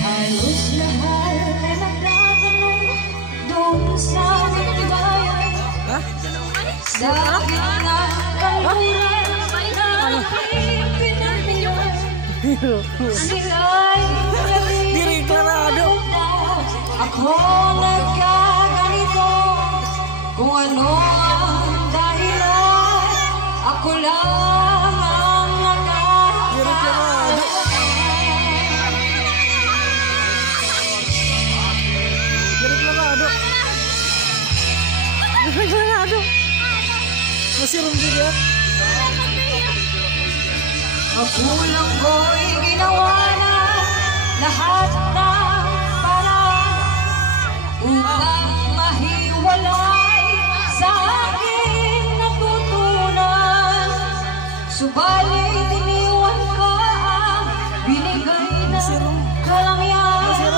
Halos lahat ay nagtatanong doon sa aming bayan. Sa gitna kaluran na aking pinagbiyan. Sila'y naririnig ako nagkaganito. Kung ano ang dahilan, ako lang ang nakakaalam. Deklarado. Masih juga. Magulang ko'y ginawa na lahat ng paraan upang mahiwalay sa aking natutunan. Subalit iniwan ka ang binigay na kalamyan.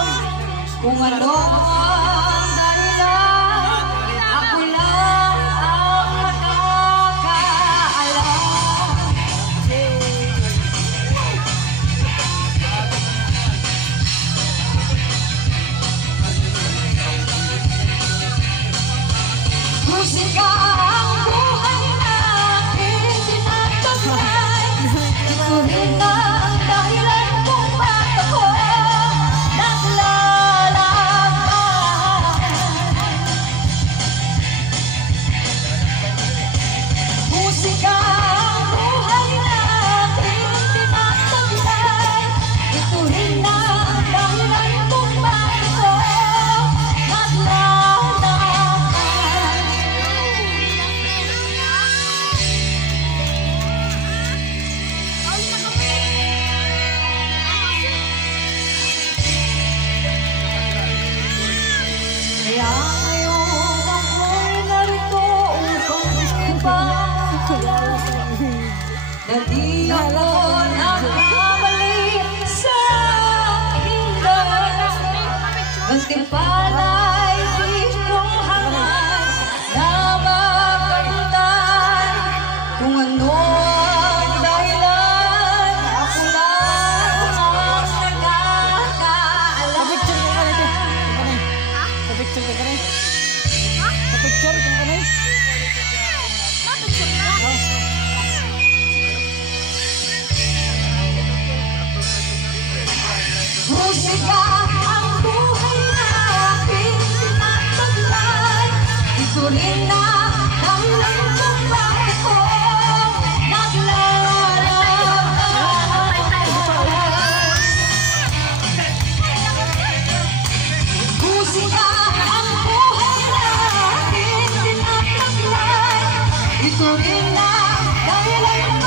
Kung ano ang dahilan, ako lang ang nakakaalam. Musika ang buhay na aking tinataglay. Ito rin ang dahilan kung bakit ako naglalaban. Musika ang buhay na aking tinataglay. Ito rin ang dahilan kung bakit ako naglalaban. Kaya ngayon ako'y narito upang ipagpapalala na di ako nagkamali sa hindan. Gantimpala'y di kong hangad na mapagtan. Kung ano ang dahilan, ako lang ang nakakaalam. Picture ka kanay. Picture ka kanay. Musika ang buhay na aking tinataglay. Ito rin na dahilan kung bakit ako naglalaban. Musika ang buhay na aking tinataglay. Ito rin na dahilan